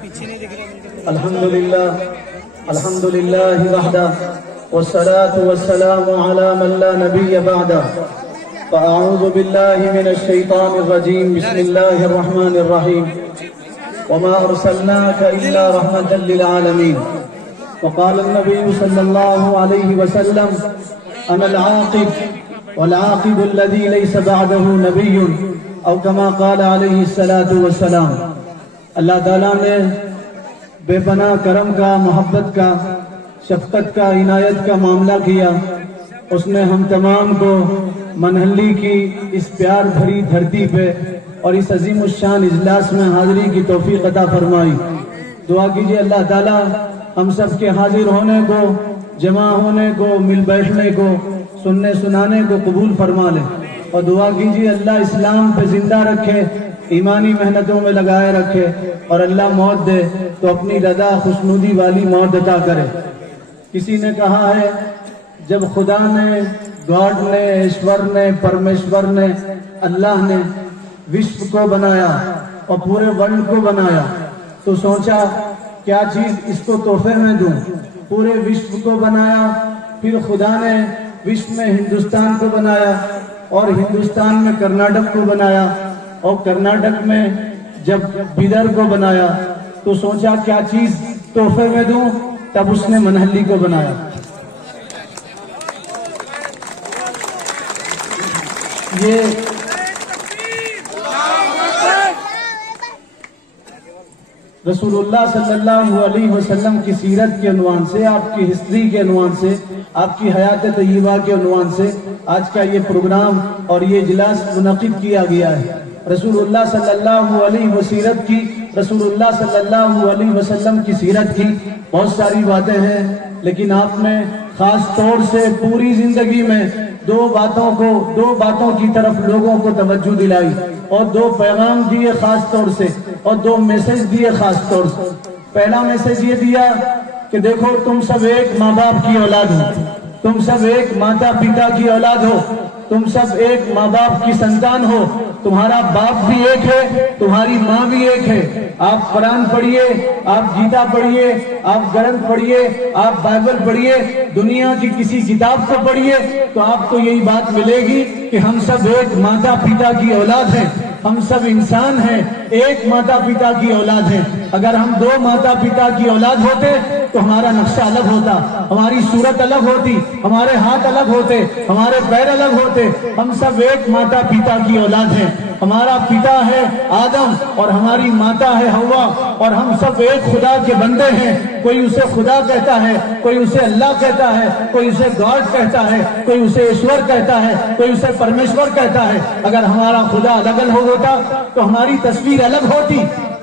الحمد لله وحده والصلاة والسلام على من لا نبي بعده فأعوذ بالله من الشيطان الرجيم بسم الله الرحمن الرحيم وما أرسلناك إلا رحمة للعالمين وقال النبي صلى الله عليه وسلم أنا العاقب والعاقب الذي ليس بعده نبي او كما قال علیہ الصلاۃ والسلام۔ اللہ تعالیٰ نے بے پناہ کرم کا، محبت کا، شفقت کا، عنایت کا معاملہ کیا۔ اس نے ہم تمام کو منہلی کی اس پیار بھری دھرتی پہ اور اس عظیم الشان اجلاس میں حاضری کی توفیق عطا فرمائی۔ دعا کیجیے اللہ تعالیٰ ہم سب کے حاضر ہونے کو، جمع ہونے کو، مل بیٹھنے کو، سننے سنانے کو قبول فرما لے، اور دعا کیجیے اللہ اسلام پہ زندہ رکھے، ایمانی محنتوں میں لگائے رکھے، اور اللہ موت دے تو اپنی رضا خوشنودی والی موت عطا کرے۔ کسی نے کہا ہے جب خدا نے، گاڈ نے، ایشور نے، پرمیشور نے، اللہ نے وشو کو بنایا اور پورے ورلڈ کو بنایا تو سوچا کیا چیز اس کو تحفے میں دوں۔ پورے وشو کو بنایا، پھر خدا نے وشو میں ہندوستان کو بنایا، اور ہندوستان میں کرناٹک کو بنایا، اور کرناٹک میں جب بیدر کو بنایا تو سوچا کیا چیز تحفے میں دوں، تب اس نے منہلی کو بنایا۔ یہ رسول اللہ صلی اللہ علیہ وسلم کی سیرت کے عنوان سے، آپ کی ہسٹری کے عنوان سے، آپ کی حیات طیبہ کے عنوان سے آج کا یہ پروگرام اور یہ اجلاس منعقد کیا گیا ہے۔ رسول اللہ صلی اللہ علیہ وسلم کی، رسول اللہ صلی اللہ علیہ وسلم کی سیرت کی بہت ساری باتیں ہیں، لیکن آپ نے خاص طور سے پوری زندگی میں دو باتوں کی طرف لوگوں کو توجہ دلائی، اور دو پیغام دیے خاص طور سے، اور دو میسج دیے خاص طور سے۔ پہلا میسج یہ دیا کہ دیکھو تم سب ایک ماں باپ کی اولاد ہو، تم سب ایک ماتا پتا کی اولاد ہو، تم سب ایک ماں باپ کی سنتان ہو، تمہارا باپ بھی ایک ہے، تمہاری ماں بھی ایک ہے۔ آپ قرآن پڑھیے، آپ گیتا پڑھیے، آپ گرنتھ پڑھیے، آپ بائبل پڑھیے، دنیا کی کسی کتاب کو پڑھیے تو آپ کو یہی بات ملے گی کہ ہم سب ایک ماتا پتا کی اولاد ہیں، ہم سب انسان ہیں، ایک ماتا پتا کی اولاد ہیں۔ اگر ہم دو ماتا پتا کی اولاد ہوتے تو ہمارا نقشہ الگ ہوتا، ہماری صورت الگ ہوتی، ہمارے ہاتھ الگ ہوتے، ہمارے پیر الگ ہوتے۔ ہم سب ایک ماتا پتا کی اولاد ہیں، ہمارا پتا ہے آدم اور ہماری ماتا ہے حوا، اور ہم سب ایک خدا کے بندے ہیں۔ کوئی اسے خدا کہتا ہے، کوئی اسے اللہ کہتا ہے، کوئی اسے گاڈ کہتا ہے، کوئی اسے ایشور کہتا ہے، کوئی اسے پرمیشور کہتا ہے۔ اگر ہمارا خدا الگ الگ ہوتا تو ہماری تصویر الگ ہوتی،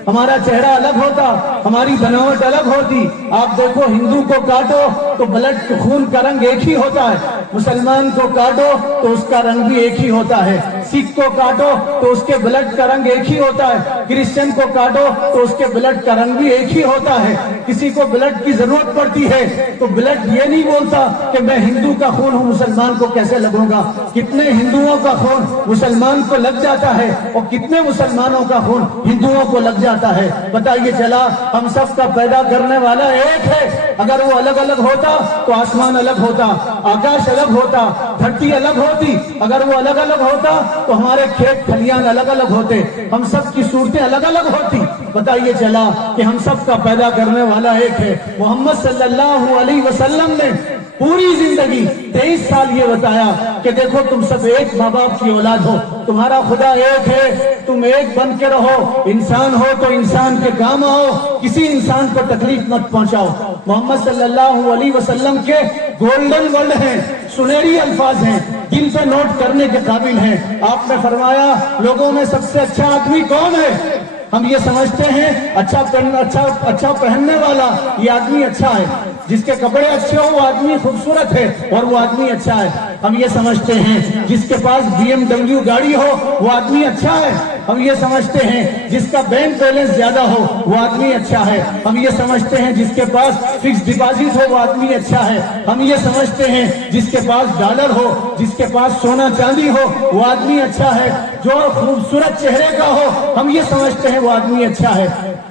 ہمارا چہرہ الگ ہوتا، ہماری بناوٹ الگ ہوتی۔ آپ دیکھو ہندو کو کاٹو تو بلڈ خون کا رنگ ایک ہی ہوتا ہے، مسلمان کو کاٹو تو اس کا رنگ بھی ایک ہی ہوتا ہے، سکھ کو کاٹو تو اس کے بلڈ کا رنگ ایک ہی ہوتا ہے، کرسچن کو کاٹو تو اس کے بلڈ کا رنگ بھی ایک ہی ہوتا ہے۔ کسی کو بلڈ کی ضرورت پڑتی ہے تو بلڈ یہ نہیں بولتا کہ میں ہندو کا خون ہوں، مسلمان کو کیسے لگوں گا۔ کتنے ہندوؤں کا خون مسلمان کو لگ جاتا ہے اور کتنے مسلمانوں کا خون ہندوؤں کو لگ جاتا ہے۔ بتائیے چلا ہم سب کا پیدا کرنے والا ایک ہے۔ اگر وہ الگ الگ ہوتا تو آسمان الگ ہوتا، آکاش الگ ہوتا، دھرتی الگ ہوتی۔ اگر وہ الگ الگ ہوتا تو ہمارے کھیت کھلیان الگ الگ ہوتے، ہم سب کی صورتیں الگ الگ ہوتی۔ بتائیے چلا کہ ہم سب کا پیدا کرنے والا ایک ہے۔ محمد صلی اللہ علیہ وسلم نے پوری زندگی 23 سال یہ بتایا کہ دیکھو تم سب ایک ماں باپ کی اولاد ہو، تمہارا خدا ایک ہے، تم ایک بن کے رہو، انسان ہو تو انسان کے کام آؤ، کسی انسان کو تکلیف مت پہنچاؤ۔ محمد صلی اللہ علیہ وسلم کے گولڈن ورڈ ہیں، سنہری الفاظ ہیں، دل پہ نوٹ کرنے کے قابل ہیں۔ آپ نے فرمایا لوگوں میں سب سے اچھا آدمی کون ہے؟ ہم یہ سمجھتے ہیں اچھا پہننے والا یہ آدمی اچھا ہے، جس کے کپڑے اچھے ہو وہ آدمی خوبصورت ہے اور وہ آدمی اچھا ہے۔ ہم یہ سمجھتے ہیں جس کے پاس BMW گاڑی ہو وہ آدمی اچھا ہے۔ ہم یہ سمجھتے ہیں جس کا بینک بیلنس زیادہ ہو وہ آدمی اچھا ہے۔ ہم یہ سمجھتے ہیں جس کے پاس فکس ڈپازٹ ہو وہ آدمی اچھا ہے۔ ہم یہ سمجھتے ہیں جس کے پاس ڈالر ہو، جس کے پاس سونا چاندی ہو وہ آدمی اچھا ہے۔ جو خوبصورت چہرے کا ہو ہم یہ سمجھتے ہیں وہ آدمی اچھا ہے۔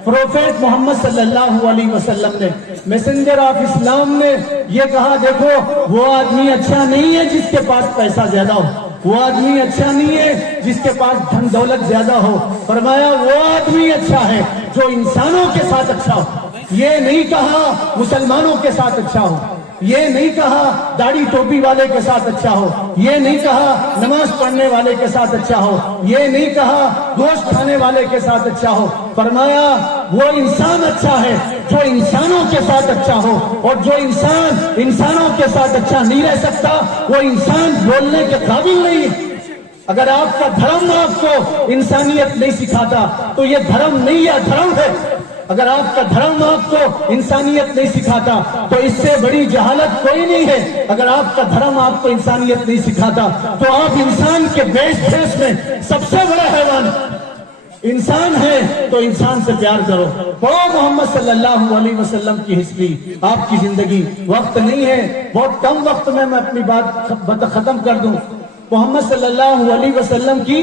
پروفیٹ محمد صلی اللہ علیہ وسلم نے، میسنجر آف اسلام نے یہ کہا، دیکھو وہ آدمی اچھا نہیں ہے جس کے پاس پیسہ زیادہ ہو، وہ آدمی اچھا نہیں ہے جس کے پاس دھن دولت زیادہ ہو، فرمایا وہ آدمی اچھا ہے جو انسانوں کے ساتھ اچھا ہو۔ یہ نہیں کہا مسلمانوں کے ساتھ اچھا ہو، یہ نہیں کہا داڑھی ٹوپی والے کے ساتھ اچھا ہو، یہ نہیں کہا نماز پڑھنے والے کے ساتھ اچھا ہو، یہ نہیں کہا گوشت کھانے والے کے ساتھ اچھا ہو، فرمایا وہ انسان اچھا ہے جو انسانوں کے ساتھ اچھا ہو، اور جو انسان انسانوں کے ساتھ اچھا نہیں رہ سکتا وہ انسان بولنے کے قابل نہیں ہے۔ اگر آپ کا دھرم آپ کو انسانیت نہیں سکھاتا تو یہ دھرم نہیں ہے، دھرم ہے۔ اگر آپ کا دھرم آپ کو انسانیت نہیں سکھاتا تو اس سے بڑی جہالت کوئی نہیں ہے۔ اگر آپ کا دھرم آپ کو انسانیت نہیں سکھاتا تو آپ انسان کے بیش بھیش میں سب سے بڑا حیوان انسان ہے، تو انسان سے پیار کرو۔ پڑھو محمد صلی اللہ علیہ وسلم کی ہسٹری، آپ کی زندگی۔ وقت نہیں ہے، بہت کم وقت میں اپنی بات ختم کر دوں۔ محمد صلی اللہ علیہ وسلم کی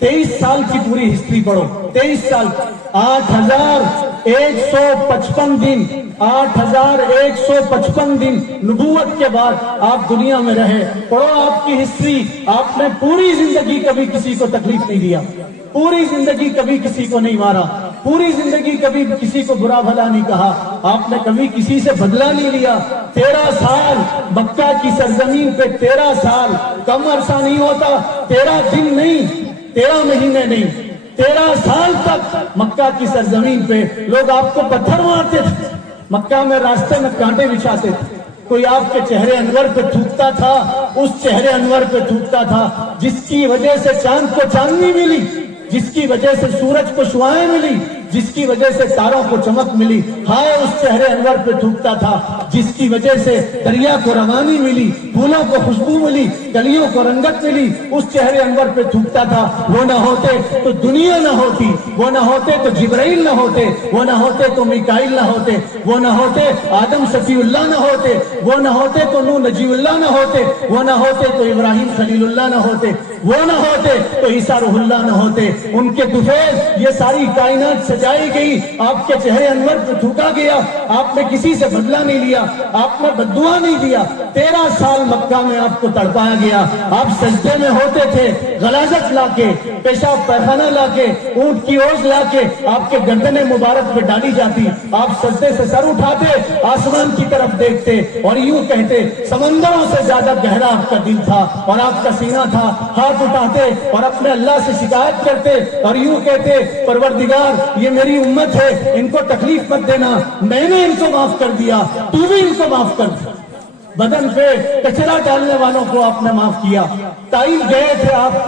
23 سال کی پوری ہسٹری پڑھو، 23 سال، 8155 دن، 8155 دن نبوت کے بعد آپ دنیا میں رہے۔ پڑھو آپ کی ہسٹری، آپ نے پوری زندگی کبھی کسی کو تکلیف نہیں دیا، پوری زندگی کبھی کسی کو نہیں مارا، پوری زندگی کبھی کسی کو برا بھلا نہیں کہا، آپ نے کبھی کسی سے بدلہ نہیں لیا۔ 13 سال مکہ کی سرزمین پہ، 13 سال کم عرصہ نہیں ہوتا، 13 دن نہیں، 13 مہینے نہیں، 13 سال تک مکہ کی سرزمین پہ لوگ آپ کو پتھر مارتے تھے، مکہ میں راستے میں کانٹے بچھاتے تھے، کوئی آپ کے چہرے انور پہ تھوکتا تھا، اس چہرے انور پہ تھوکتا تھا جس کی وجہ سے چاند کو چاندنی ملی، جس کی وجہ سے سورج کو شعاعیں ملی، جس کی وجہ سے تاروں کو چمک ملی، ہائے اس چہرے انور پہ تھوکتا تھا جس کی وجہ سے دریا کو روانی ملی، پھولوں کو خوشبو ملی، کلیوں کو رنگت ملی، اس چہرے انور پہ تھوکتا تھا۔ وہ نہ ہوتے تو دنیا نہ ہوتی، وہ نہ ہوتے تو جبرائیل نہ ہوتے، وہ نہ ہوتے تو میکائیل نہ ہوتے، وہ نہ ہوتے آدم صفی اللہ نہ ہوتے، وہ نہ ہوتے تو نوح نجی اللہ نہ ہوتے، وہ نہ ہوتے تو ابراہیم خلیل اللہ نہ ہوتے، وہ نہ ہوتے تو عیسیٰ روح اللہ نہ ہوتے۔ ان کے دفعے یہ ساری کائنات سجائی گئی، آپ کے چہرے انور پہ تھوکا گیا، آپ نے کسی سے بدلہ نہیں لیا، آپ نے بددعا نہیں دیا۔ 13 سال مکہ میں آپ کو تڑپایا گیا، آپ سجدے میں ہوتے تھے، غلاظت لا کے، پیشاب پیخانہ لا کے، اونٹ کی اوز لا کے آپ کے گردن مبارک پہ ڈالی جاتی، آپ سجدے سے سر اٹھاتے، آسمان کی طرف دیکھتے اور یوں کہتے، سمندروں سے زیادہ گہرا آپ کا دل تھا اور آپ کا سینہ تھا، ہاتھ اٹھاتے اور اپنے اللہ سے شکایت کرتے اور یوں کہتے، پروردگار یہ میری امت ہے، ان کو تکلیف مت دینا، میں نے ان کو معاف کر دیا، تو بھی ان کو معاف کر دیا۔ بدن پہ کچرا ڈالنے والوں کو آپ نے معاف کیا۔ طائف گئے تھے آپ،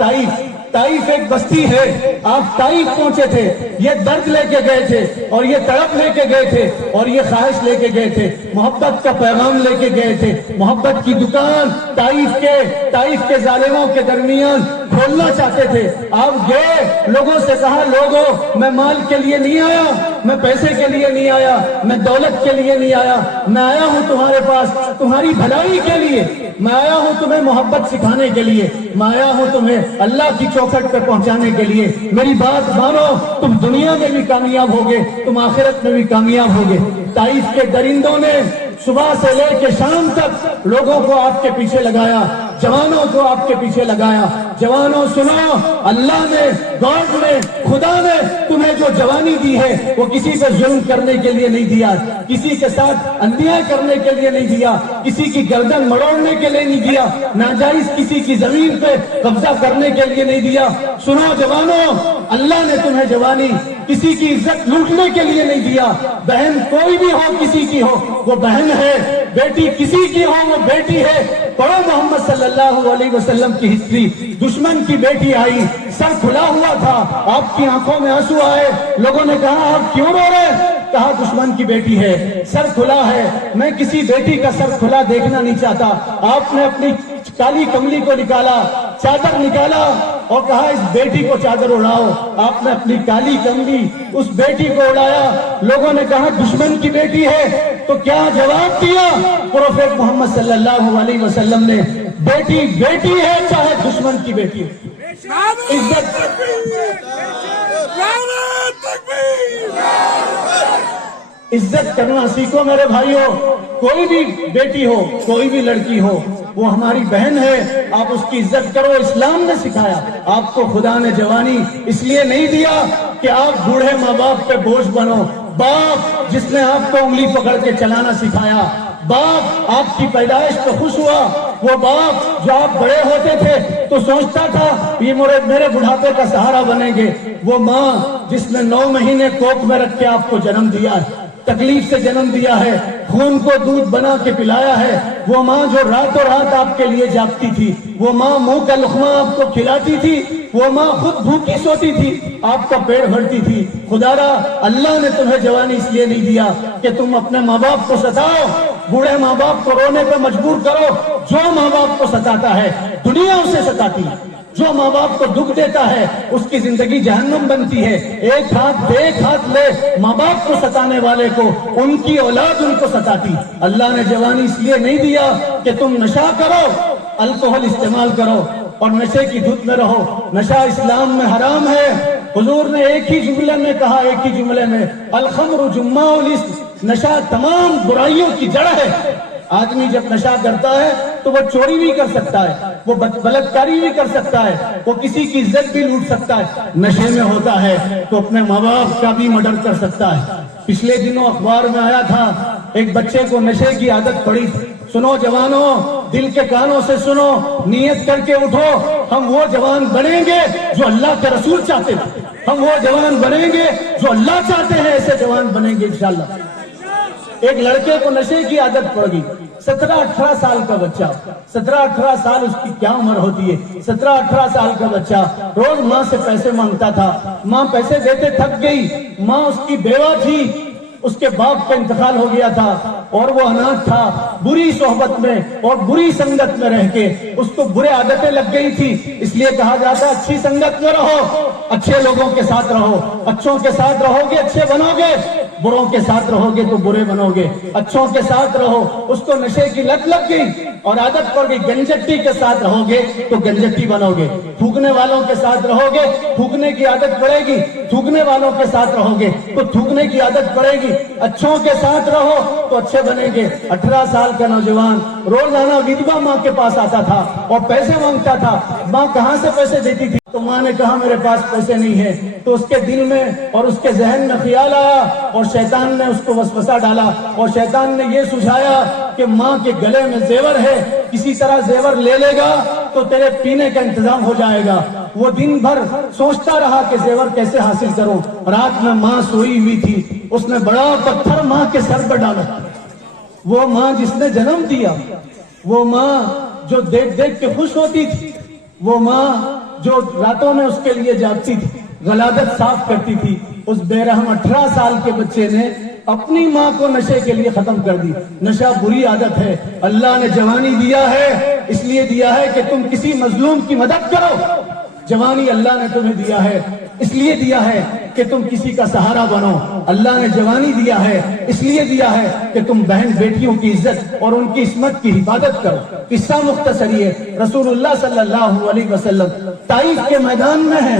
طائف ایک بستی ہے، آپ طائف پہنچے تھے، یہ درد لے کے گئے تھے اور یہ تڑپ لے کے گئے تھے اور یہ خواہش لے کے گئے تھے، محبت کا پیغام لے کے گئے تھے، محبت کی دکان طائف کے ظالموں کے درمیان کھولنا چاہتے تھے۔ آپ گئے، لوگوں سے کہا، لوگوں میں مال کے لیے نہیں آیا، میں پیسے کے لیے نہیں آیا، میں دولت کے لیے نہیں آیا، میں آیا ہوں تمہارے پاس تمہاری بھلائی کے لیے، میں آیا ہوں تمہیں محبت سکھانے کے لیے، میں آیا ہوں تمہیں اللہ کی چوکھٹ پہ پہنچانے کے لیے۔ میری بات مانو، تم دنیا میں بھی کامیاب ہوگے، تم آخرت میں بھی کامیاب ہوگے۔ طائف کے درندوں نے صبح سے لے کے شام تک لوگوں کو آپ کے پیچھے لگایا، جوانوں کو آپ کے پیچھے لگایا۔ جوانوں سنو، اللہ نے، گاڈ نے، خدا نے تمہیں جو جوانی دی ہے وہ کسی پہ ظلم کرنے کے لیے نہیں دیا، کسی کے ساتھ انیائی کرنے کے لیے نہیں دیا، کسی کی گردن مڑوڑنے کے لیے نہیں دیا، ناجائز کسی کی زمین پہ قبضہ کرنے کے لیے نہیں دیا۔ سنو جوانوں، اللہ نے تمہیں جوانی کسی کی عزت لوٹنے کے لیے نہیں دیا۔ بہن کوئی بھی ہو، کسی کی ہو وہ بہن ہے، بیٹی کسی کی ہو وہ بیٹی ہے۔ پڑھو محمد صلی اللہ علیہ وسلم کی ہسٹری۔ دشمن کی بیٹی آئی، سر کھلا ہوا تھا، آپ کی آنکھوں میں آنسو آئے، لوگوں نے کہا آپ کیوں رو رہے؟ کہا دشمن کی بیٹی ہے، سر کھلا ہے، میں کسی بیٹی کا سر کھلا دیکھنا نہیں چاہتا۔ آپ نے اپنی کالی کملی کو نکالا، چادر نکالا اور کہا اس بیٹی کو چادر اڑاؤ۔ آپ نے اپنی کالی کملی اس بیٹی کو اڑایا۔ لوگوں نے کہا دشمن کی بیٹی ہے، تو کیا جواب دیا پروفیٹ محمد صلی اللہ علیہ وسلم نے؟ بیٹی بیٹی ہے چاہے دشمن کی بیٹی ہے، عزت عزت کرنا سیکھو میرے بھائیوں. کوئی بھی بیٹی ہو، کوئی بھی لڑکی ہو، وہ ہماری بہن ہے، آپ اس کی عزت کرو. اسلام نے سکھایا. آپ کو خدا نے جوانی اس لیے نہیں دیا کہ آپ بوڑھے ماں باپ پہ بوجھ بنو. باپ جس نے آپ کو انگلی پکڑ کے چلانا سکھایا، باپ آپ کی پیدائش پہ خوش ہوا، وہ باپ جو آپ بڑے ہوتے تھے تو سوچتا تھا یہ میرے بڑھاپے کا سہارا بنیں گے، وہ ماں جس نے 9 مہینے کوکھ میں رکھ کے آپ کو جنم دیا ہے، تکلیف سے جنم دیا ہے، خون کو دودھ بنا کے پلایا ہے، وہ ماں جو راتوں رات آپ کے لیے جاگتی تھی، وہ ماں منہ کا لقمہ آپ کو کھلاتی تھی، وہ ماں خود بھوکی سوتی تھی، آپ کا پیٹ بھرتی تھی. خدارا اللہ نے تمہیں جوانی اس لیے نہیں دیا کہ تم اپنے ماں باپ کو ستاؤ، بوڑھے ماں باپ کو رونے پہ مجبور کرو. جو ماں باپ کو ستاتا ہے دنیا اسے ستاتی ہے، جو ماں باپ کو دکھ دیتا ہے اس کی زندگی جہنم بنتی ہے. ایک ہاتھ لے ماں باپ کو ستانے والے کو، ان کی اولاد ان کو ستاتی. اللہ نے جوانی اس لیے نہیں دیا کہ تم نشہ کرو، الکوہل استعمال کرو اور نشے کی دھت میں رہو. نشہ اسلام میں حرام ہے. حضور نے ایک ہی جملے میں کہا، ایک ہی جملے میں، الخمر جماع الاسم، نشہ تمام برائیوں کی جڑ ہے. آدمی جب نشہ کرتا ہے تو وہ چوری بھی کر سکتا ہے، وہ بلاکاری بھی کر سکتا ہے، وہ کسی کی عزت بھی لوٹ سکتا ہے. نشے میں ہوتا ہے تو اپنے ماں باپ کا بھی مرڈر کر سکتا ہے. پچھلے دنوں اخبار میں آیا تھا، ایک بچے کو نشے کی عادت پڑی. سنو جوانوں، دل کے کانوں سے سنو، نیت کر کے اٹھو. ہم وہ جوان بنیں گے جو اللہ کے رسول چاہتے تھے، ہم وہ جوان بنیں گے جو اللہ چاہتے ہیں، ایسے جوان بنیں گے انشاءاللہ. ایک لڑکے کو نشے کی عادت پڑ گئی، 17-18 سال کا بچہ. 17-18 سال اس کی کیا عمر ہوتی ہے؟ 17-18 سال کا بچہ روز ماں سے پیسے مانگتا تھا، ماں پیسے دیتے تھک گئی. ماں اس کی بیوہ تھی، اس کے باپ کا انتقال ہو گیا تھا اور وہ اناتھ تھا. بری صحبت میں اور بری سنگت میں رہ کے اس کو برے عادتیں لگ گئی تھی. اس لیے کہا جاتا ہے اچھی سنگت میں رہو، اچھے لوگوں کے ساتھ رہو. اچھوں کے ساتھ رہو گے اچھے بنو گے، بروں کے ساتھ رہو گے تو برے بنو گے. اچھوں کے ساتھ رہو. اس کو نشے کی لت لگ گئی اور عادت پڑ گئی. گنجٹی کے ساتھ رہو گے تو گنجٹی بنو گے، تھوکنے والوں کے ساتھ رہو گے تھوکنے کی عادت پڑے گی، تھوکنے والوں کے ساتھ رہو گے تو تھوکنے کی عادت پڑے گی. اچھوں کے ساتھ رہو تو اچھے بنیں گے. 18 سال کا نوجوان روزانہ ودوا ماں کے پاس آتا تھا اور پیسے مانگتا تھا. ماں کہاں سے پیسے دیتی تھی؟ تو ماں نے کہا میرے پاس پیسے نہیں ہیں. تو اس کے دل میں اور اس کے ذہن میں خیال آیا اور شیطان نے اس کو وسوسہ ڈالا اور شیطان نے یہ سجھایا کہ ماں کے گلے میں زیور ہے، کسی طرح زیور لے لے گا تو تیرے پینے کا انتظام ہو جائے گا. وہ دن بھر سوچتا رہا کہ زیور کیسے حاصل کروں. رات میں ماں سوئی ہوئی تھی، اس نے بڑا پتھر ماں کے سر پر ڈالا. وہ ماں جس نے جنم دیا، وہ ماں جو دیکھ دیکھ کے خوش ہوتی تھی، وہ ماں جو راتوں میں اس کے لیے جاگتی تھی، غلادت صاف کرتی تھی، اس بے رحم 18 سال کے بچے نے اپنی ماں کو نشے کے لیے ختم کر دی. نشہ بری عادت ہے. اللہ نے جوانی دیا ہے اس لیے دیا ہے کہ تم کسی مظلوم کی مدد کرو. جوانی اللہ نے تمہیں دیا ہے اس لیے دیا ہے کہ تم کسی کا سہارا بنو. اللہ نے جوانی دیا ہے اس لیے دیا ہے کہ تم بہن بیٹیوں کی عزت اور ان کی عصمت کی حفاظت کرو. قصہ مختصر ہے، رسول اللہ صلی اللہ علیہ وسلم طائف کے میدان میں ہیں،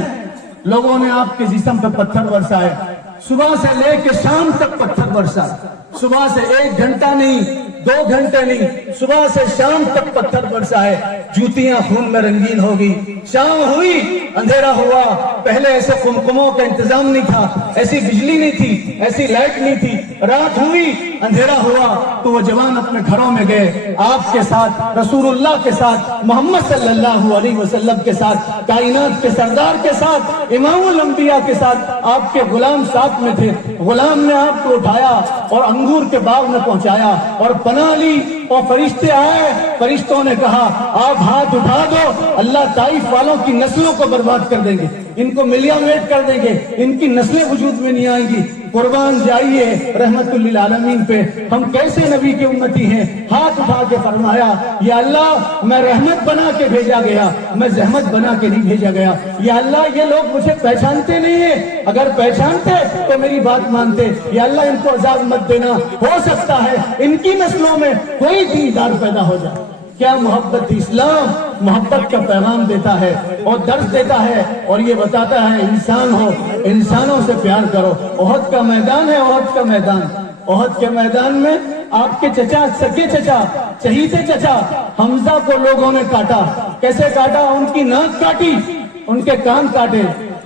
لوگوں نے آپ کے جسم پہ پتھر برسائے، صبح سے لے کے شام تک پتھر برسا. صبح سے 1 گھنٹہ نہیں، 2 گھنٹے نہیں، صبح سے شام تک پتھر برسائے. جوتیاں خون میں رنگین ہو گئی. شام ہوئی، اندھیرا ہوا. پہلے ایسے قمقموں کا انتظام نہیں تھا، ایسی بجلی نہیں تھی، ایسی لائٹ نہیں تھی. رات ہوئی، اندھیرا ہوا تو وہ جوان اپنے گھروں میں گئے. آپ کے ساتھ، رسول اللہ کے ساتھ، محمد صلی اللہ علیہ وسلم کے ساتھ، کائنات کے سردار کے ساتھ، امام الانبیاء کے ساتھ آپ کے غلام ساتھ میں تھے. غلام نے آپ کو اٹھایا اور انگور کے باغ میں پہنچایا اور پناہ لی اور فرشتے آئے. فرشتوں نے کہا آپ ہاتھ اٹھا دو، اللہ طائف والوں کی نسلوں کو برباد کر دیں گے، ان کو ملیامیٹ کر دیں گے، ان کی نسلیں وجود میں نہیں آئیں گی. قربان جائیے رحمت للعالمین پہ. ہم کیسے نبی کے امتی ہیں؟ ہاتھ اٹھا کے فرمایا یا اللہ میں رحمت بنا کے بھیجا گیا، میں زحمت بنا کے نہیں بھیجا گیا. یا اللہ یہ لوگ مجھے پہچانتے نہیں ہیں، اگر پہچانتے تو میری بات مانتے. یا اللہ ان کو عذاب مت دینا، ہو سکتا ہے ان کی نسلوں میں کوئی دیندار پیدا ہو جائے. کیا محبت! اسلام محبت کا پیغام دیتا ہے اور درس دیتا ہے اور یہ بتاتا ہے انسان ہو، انسانوں سے پیار کرو. احد کا میدان ہے، احد کا میدان احد کے میدان میں آپ کے چچا، سگے چچا، چہیتے چچا حمزہ کو لوگوں نے کاٹا. کیسے کاٹا؟ ان کی ناک کاٹی، ان کے کان کاٹے،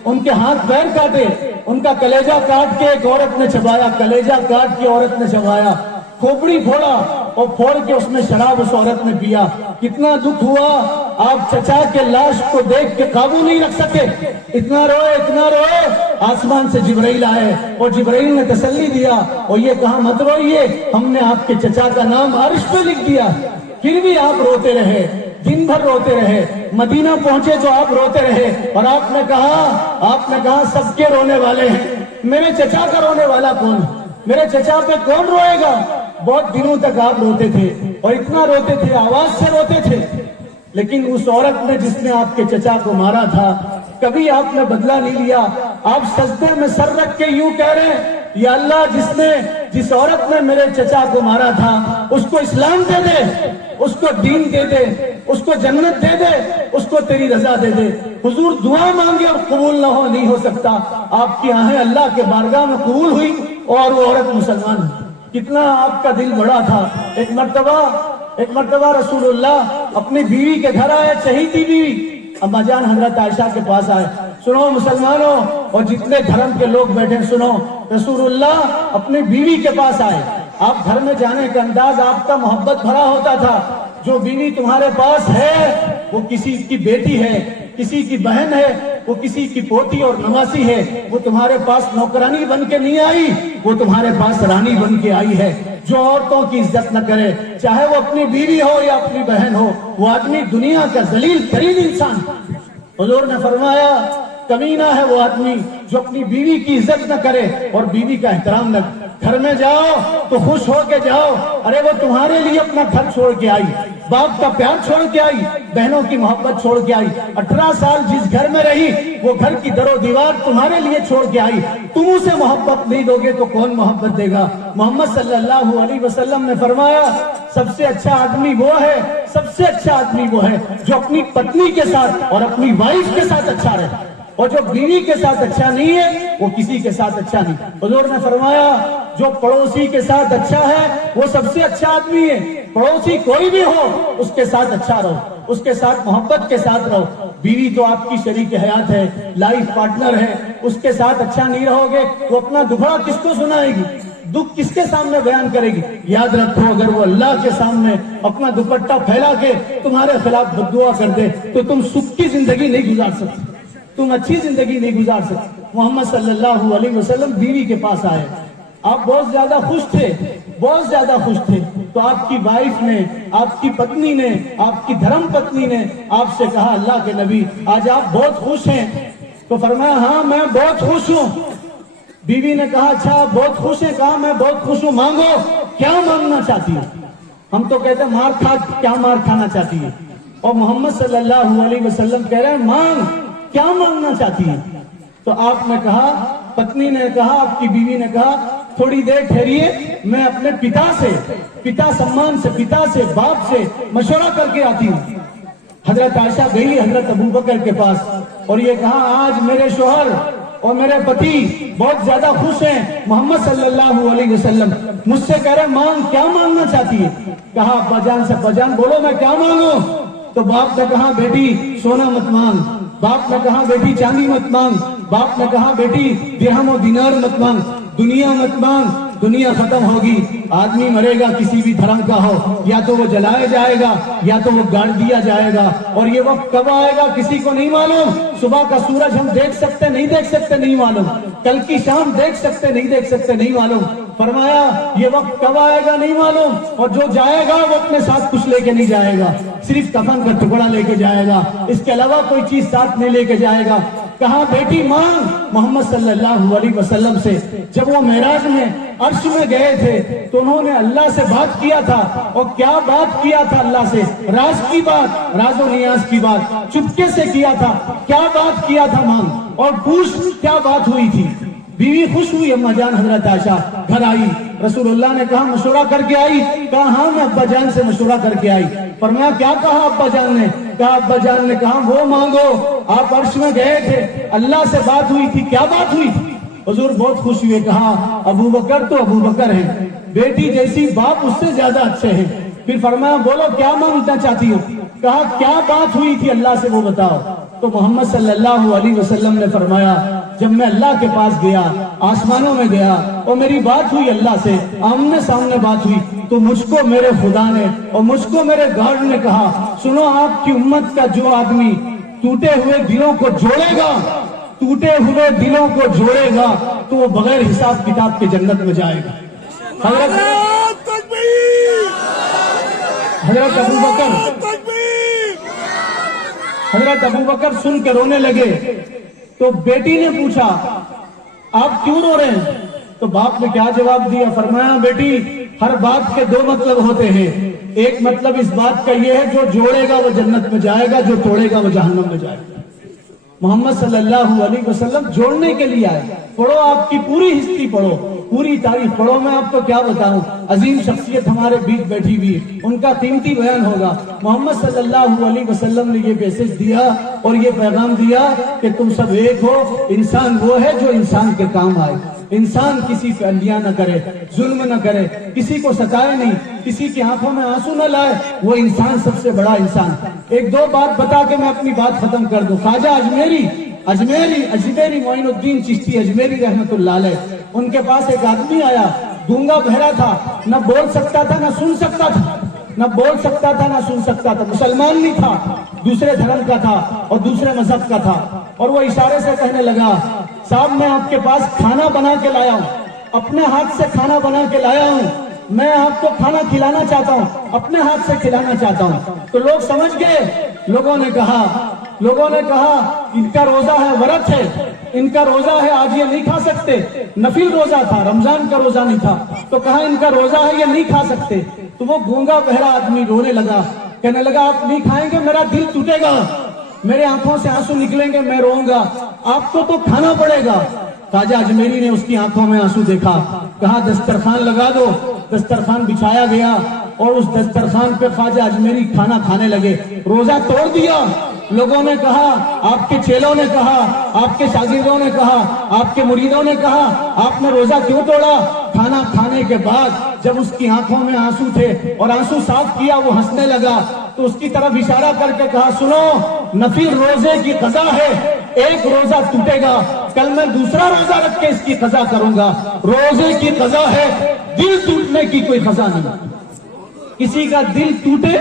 ان کے ہاتھ پیر کاٹے، ان کا کلیجہ کاٹ کے ایک عورت نے چبایا، کلیجہ کاٹ کے عورت نے چبایا، کھوپڑی پھوڑا اور پھوڑ کے اس میں شراب اس عورت نے پیا. کتنا دکھ ہوا. آپ چچا کے لاش کو دیکھ کے قابو نہیں رکھ سکے، اتنا روئے اتنا روئے. آسمان سے جبرائیل آئے اور جبرائیل نے تسلی دیا اور یہ کہا مت روئیے، ہم نے آپ کے چچا کا نام عرش پہ لکھ دیا. پھر بھی آپ روتے رہے، دن بھر روتے رہے. مدینہ پہنچے تو آپ روتے رہے اور آپ نے کہا سب کے رونے والے ہیں، میرے چچا کا رونے والا کون؟ میرے چچا پہ کون روئے گا؟ بہت دنوں تک آپ روتے تھے اور اتنا روتے تھے، آواز سے روتے تھے. لیکن اس عورت نے جس نے آپ کے چچا کو مارا تھا، کبھی آپ نے بدلہ نہیں لیا. آپ سجدے میں سر رکھ کے یوں کہہ رہے ہیں یا اللہ جس عورت نے میرے چچا کو مارا تھا اس کو اسلام دے دے، اس کو دین دے دے، اس کو جنت دے دے، اس کو تیری رضا دے دے. حضور دعا مانگے اور قبول نہ ہو نہیں ہو سکتا. آپ کی آہیں اللہ کے بارگاہ میں قبول ہوئی اور وہ عورت مسلمان ہوئی. کتنا آپ کا دل بڑا تھا. ایک مرتبہ رسول اللہ اپنی بیوی کے گھر آئے، چہیتی بیوی اما جان حضرت عائشہ کے پاس آئے. سنو مسلمانوں اور جتنے دھرم کے لوگ بیٹھے سنو، رسول اللہ اپنی بیوی کے پاس آئے. آپ گھر میں جانے کا انداز آپ کا محبت بھرا ہوتا تھا. جو بیوی تمہارے پاس ہے وہ کسی کی بیٹی ہے، کسی کی بہن ہے، وہ کسی کی پوتی اور نواسی ہے. وہ تمہارے پاس نوکرانی بن کے نہیں آئی، وہ تمہارے پاس رانی بن کے آئی ہے. جو عورتوں کی عزت نہ کرے، چاہے وہ اپنی بیوی ہو یا اپنی بہن ہو، وہ آدمی دنیا کا ذلیل ترین انسان. حضور نے فرمایا کمینہ ہے وہ آدمی جو اپنی بیوی کی عزت نہ کرے اور بیوی کا احترام نہ کرے. گھر میں جاؤ تو خوش ہو کے جاؤ. ارے وہ تمہارے لیے اپنا گھر چھوڑ کے آئی، باپ کا پیار چھوڑ کے آئی، بہنوں کی محبت چھوڑ کے آئی. 18 سال جس گھر میں رہی وہ گھر کی در و دیوار تمہارے لیے چھوڑ کے آئی. تم اسے محبت نہیں دو گے تو کون محبت دے گا؟ محمد صلی اللہ علیہ وسلم نے فرمایا سب سے اچھا آدمی وہ ہے جو اپنی پتنی کے ساتھ اور اپنی وائف کے ساتھ اچھا رہے، اور جو بیوی کے ساتھ اچھا نہیں ہے وہ کسی کے ساتھ اچھا نہیں. حضور نے فرمایا جو پڑوسی کے ساتھ اچھا ہے وہ سب سے اچھا آدمی ہے. پڑوسی کوئی بھی ہو اس کے ساتھ اچھا رہو، اس کے ساتھ محبت کے ساتھ رہو. بیوی تو آپ کی شریک حیات ہے، لائف پارٹنر ہے، اس کے ساتھ اچھا نہیں رہو گے وہ اپنا دکھڑا کس کو سنائے گی؟ دکھ کس کے سامنے بیان کرے گی؟ یاد رکھو اگر وہ اللہ کے سامنے اپنا دوپٹہ پھیلا کے تمہارے خلاف بددعا کر دے تو تم سکھ کی زندگی نہیں گزار سکتے، تم اچھی زندگی نہیں گزار سکتے. محمد صلی اللہ علیہ وسلم بیوی کے پاس آئے. آپ بہت زیادہ خوش تھے تو آپ کی وائف نے، آپ کی پتنی نے، آپ کی دھرم پتنی نے آپ سے کہا اللہ کے نبی آج آپ بہت خوش ہیں. تو فرمایا ہاں میں بہت خوش ہوں. بیوی نے کہا اچھا آپ بہت خوش ہیں؟ کہا میں بہت خوش ہوں. مانگو، کیا مانگنا چاہتی ہے؟ ہم تو کہتے ہیں کیا مار کھانا چاہتی ہے، اور محمد صلی اللہ علیہ وسلم کہہ رہے ہیں مانگ، کیا مانگنا چاہتی ہے؟ تو آپ نے کہا، پتنی نے کہا، آپ کی بیوی نے کہا تھوڑی دیر ٹھہریے، میں اپنے پتا سمان سے، پتا سے، باپ سے مشورہ کر کے آتی ہوں. حضرت عائشہ گئی حضرت ابوبکر کے پاس اور یہ کہا آج میرے شوہر اور میرے پتی بہت زیادہ خوش ہیں. محمد صلی اللہ علیہ وسلم مجھ سے کہہ رہے مانگ، کیا مانگنا چاہتی ہے؟ کہا ابا جان سے ابا جان بولو میں کیا مانگوں؟ تو باپ نے کہا بیٹی سونا مت مانگ، باپ نے کہا بیٹی چاندی مت مانگ، باپ نے کہا بیٹی درہم و دینار مت مانگ، دنیا مت مانگ، دنیا ختم ہوگی، آدمی مرے گا کسی بھی دھرم کا ہو، یا تو وہ جلایا جائے گا یا تو وہ گاڑ دیا جائے گا، اور یہ وقت کب آئے گا کسی کو نہیں معلوم. صبح کا سورج ہم دیکھ سکتے نہیں معلوم، کل کی شام دیکھ سکتے نہیں معلوم. فرمایا یہ وقت کب آئے گا نہیں معلوم، اور جو جائے گا وہ اپنے ساتھ کچھ لے کے نہیں جائے گا، صرف کفن کا ٹکڑا لے کے جائے گا، اس کے علاوہ کوئی چیز ساتھ نہیں لے کے جائے گا. کہا بیٹی مانگ. محمد صلی اللہ علیہ وسلم سے جب وہ معراج میں عرش میں گئے تھے تو انہوں نے اللہ سے بات کیا تھا، اور کیا بات کیا تھا اللہ سے؟ راز کی بات، راز و نیاز کی بات چپکے سے کیا تھا. کیا بات کیا تھا؟ مانگ اور پوچھ کیا بات ہوئی تھی. بیوی خوش ہوئی. اما جان حضرت عائشہ گھر آئی، رسول اللہ نے کہا مشورہ کر کے آئی؟ کہا ہاں میں ابا جان سے مشورہ کر کے آئی. فرمایا کیا کہا ابا جان نے؟ کہا ابا جان نے کہا وہ مانگو. آپ عرش میں گئے تھے، اللہ سے بات ہوئی تھی. کیا بات ہوئی تھی؟ حضور بہت خوش ہوئے, کہا ابو بکر تو ابو بکر ہیں, بیٹی جیسی باپ اس سے زیادہ اچھے ہیں. پھر فرمایا بولو کیا مانگنا چاہتی ہو؟ کہا کیا بات ہوئی تھی اللہ سے وہ بتاؤ. تو محمد صلی اللہ علیہ وسلم نے فرمایا جب میں اللہ کے پاس گیا, آسمانوں میں گیا اور میری بات ہوئی اللہ سے, آمنے سامنے بات ہوئی, تو مجھ کو میرے خدا نے اور مجھ کو میرے گارڈ نے کہا سنو آپ کی امت کا جو آدمی ٹوٹے ہوئے دلوں کو جوڑے گا, ٹوٹے ہوئے دلوں کو جوڑے گا تو وہ بغیر حساب کتاب کے جنت میں جائے گا. حضرت ابو بکر سن کے رونے لگے. تو بیٹی نے پوچھا آپ کیوں رو رہے ہیں؟ تو باپ نے کیا جواب دیا؟ فرمایا بیٹی ہر بات کے دو مطلب ہوتے ہیں, ایک مطلب اس بات کا یہ ہے جو جوڑے گا وہ جنت میں جائے گا, جو توڑے گا وہ جہنم میں جائے گا. محمد صلی اللہ علیہ وسلم جوڑنے کے لیے آئے. پڑھو, آپ کی پوری ہسٹری پڑھو, پوری تاریخ پڑھو. میں آپ کو کیا بتاؤں, عظیم شخصیت ہمارے بیچ بیٹھی ہوئی, ان کا قیمتی بیان ہوگا. محمد صلی اللہ علیہ وسلم نے یہ میسج دیا اور یہ پیغام دیا کہ تم سب ایک ہو. انسان وہ ہے جو انسان کے کام آئے. انسان کسی پہ انیاں نہ کرے, ظلم نہ کرے, کسی کو ستائے نہیں, کسی کی آنکھوں میں آنسو نہ لائے. وہ انسان سب سے بڑا انسان. ایک دو بات بتا کے میں اپنی بات ختم کر دوں. خواجہ اجمیری معین الدین چشتی اجمیری رحمت اللہ علیہ, ان کے پاس ایک آدمی آیا, گونگا بہرا تھا, نہ بول سکتا تھا نہ سن سکتا تھا, نہ بول سکتا تھا نہ سن سکتا تھا, مسلمان نہیں تھا, دوسرے دھرم کا تھا اور دوسرے مذہب کا تھا. اور وہ اشارے سے کہنے لگا صاحب میں آپ کے پاس کھانا بنا کے لایا ہوں, اپنے ہاتھ سے کھانا بنا کے لایا ہوں, میں آپ کو کھانا کھلانا چاہتا ہوں, اپنے ہاتھ سے کھلانا چاہتا ہوں. تو لوگ سمجھ گئے. لوگوں نے کہا ان کا روزہ ہے, ورت ہے, ان کا روزہ ہے, آج یہ نہیں کھا سکتے. نفل روزہ تھا, رمضان کا روزہ نہیں تھا. تو کہا ان کا روزہ ہے, یہ نہیں کھا سکتے. تو وہ گونگا بہرا آدمی رونے لگا, کہنے لگا آپ نہیں کھائیں گے میرا دل ٹوٹے گا, میرے آنکھوں سے آنسو نکلیں گے, میں روؤں گا, آپ کو تو کھانا پڑے گا. خواجہ اجمیری نے اس کی آنکھوں میں آنسو دیکھا, کہا دسترخوان لگا دو. دسترخوان بچھایا گیا اور اس دسترخوان پہ خواجہ اجمیری کھانا کھانے لگے. روزہ توڑ دیا. لوگوں نے کہا, آپ کے چیلوں نے کہا, آپ کے شاگردوں نے کہا, آپ کے مریدوں نے کہا آپ نے روزہ کیوں توڑا؟ کھانا کھانے کے بعد جب اس کی آنکھوں میں آنسو تھے اور آنسو صاف کیا, وہ ہنسنے لگا. تو اس کی طرف اشارہ کر کے کہا سنو, نفل روزے کی قضا ہے, ایک روزہ ٹوٹے گا, کل میں دوسرا روزہ رکھ کے اس کی قضا کروں گا. روزے کی قضا ہے, دل ٹوٹنے کی کوئی قضا نہیں. کسی کا دل ٹوٹے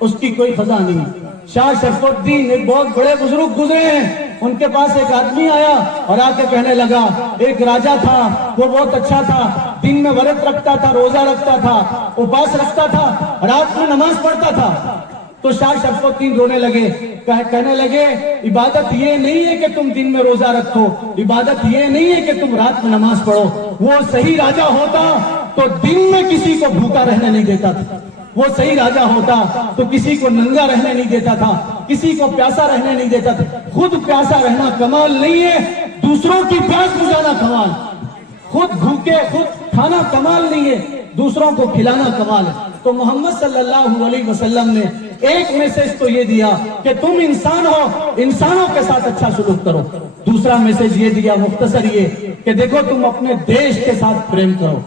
اس کی کوئی قضا نہیں. شاہ شرف الدین ایک بہت بڑے بزرگ گزرے ہیں, ان کے پاس ایک آدمی آیا اور آ کے کہنے لگا ایک راجا تھا, وہ بہت اچھا تھا, دن میں ورت رکھتا تھا, روزہ رکھتا تھا, اپاس رکھتا تھا, رات میں نماز پڑھتا تھا. تو شاہ شرف الدین رونے لگے, کہنے لگے عبادت یہ نہیں ہے کہ تم دن میں روزہ رکھو, عبادت یہ نہیں ہے کہ تم رات میں نماز پڑھو. وہ صحیح راجا ہوتا تو دن میں کسی کو بھوکا رہنے نہیں دیتا تھا, وہ صحیح راجہ ہوتا تو کسی کو ننگا رہنے نہیں دیتا تھا, کسی کو پیاسا رہنے نہیں دیتا تھا. خود پیاسا رہنا کمال نہیں ہے, دوسروں کی پیاس بجھانا کمال. خود بھوکے خود کھانا کمال نہیں ہے, دوسروں کو کھلانا کمال ہے. تو محمد صلی اللہ علیہ وسلم نے ایک میسج تو یہ دیا کہ تم انسان ہو, انسانوں کے ساتھ اچھا سلوک کرو. دوسرا میسج یہ دیا مختصر یہ کہ دیکھو تم اپنے دیش کے ساتھ پریم کرو,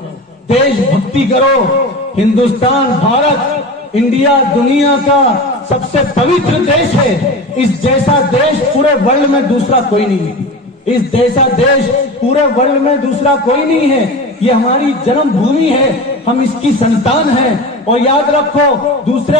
دیش بھکتی کرو. ہندوستان, بھارت, انڈیا دنیا کا سب سے پوتر دیش ہے. اس جیسا دیش پورے ورلڈ میں دوسرا کوئی نہیں ہے. اس جیسا دیش پورے ورلڈ میں دوسرا کوئی نہیں ہے. یہ ہماری جنم بھومی ہے, ہم اس کی سنتان ہیں. اور یاد رکھو دوسرے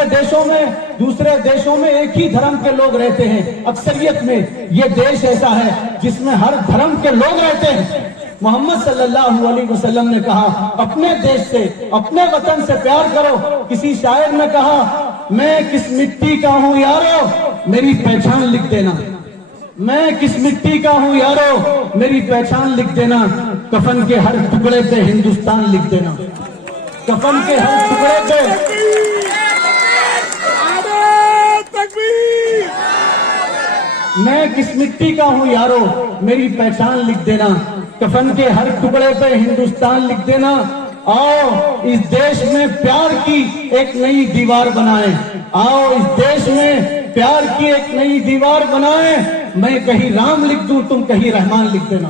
دیشوں میں ایک ہی دھرم کے لوگ رہتے ہیں اکثریت میں. یہ دیش ایسا ہے جس میں ہر دھرم کے لوگ رہتے ہیں. محمد صلی اللہ علیہ وسلم نے کہا اپنے دیش سے, اپنے وطن سے پیار کرو. کسی شاعر نے کہا میں کس مٹی کا ہوں یارو, میری پہچان لکھ دینا. میں کس مٹی کا ہوں یارو, میری پہچان لکھ دینا. کفن کے ہر ٹکڑے پہ ہندوستان لکھ دینا. کفن کے ہر ٹکڑے پہ میں کس مٹی کا ہوں یارو, میری پہچان لکھ دینا. کفن کے ہر ٹکڑے پہ ہندوستان لکھ دینا. آؤ اس دیش میں پیار کی ایک نئی دیوار بنائیں. آؤ اس دیش میں پیار کی ایک نئی دیوار بنائیں. میں کہیں رام لکھ دوں, تم کہیں رحمان لکھ دینا.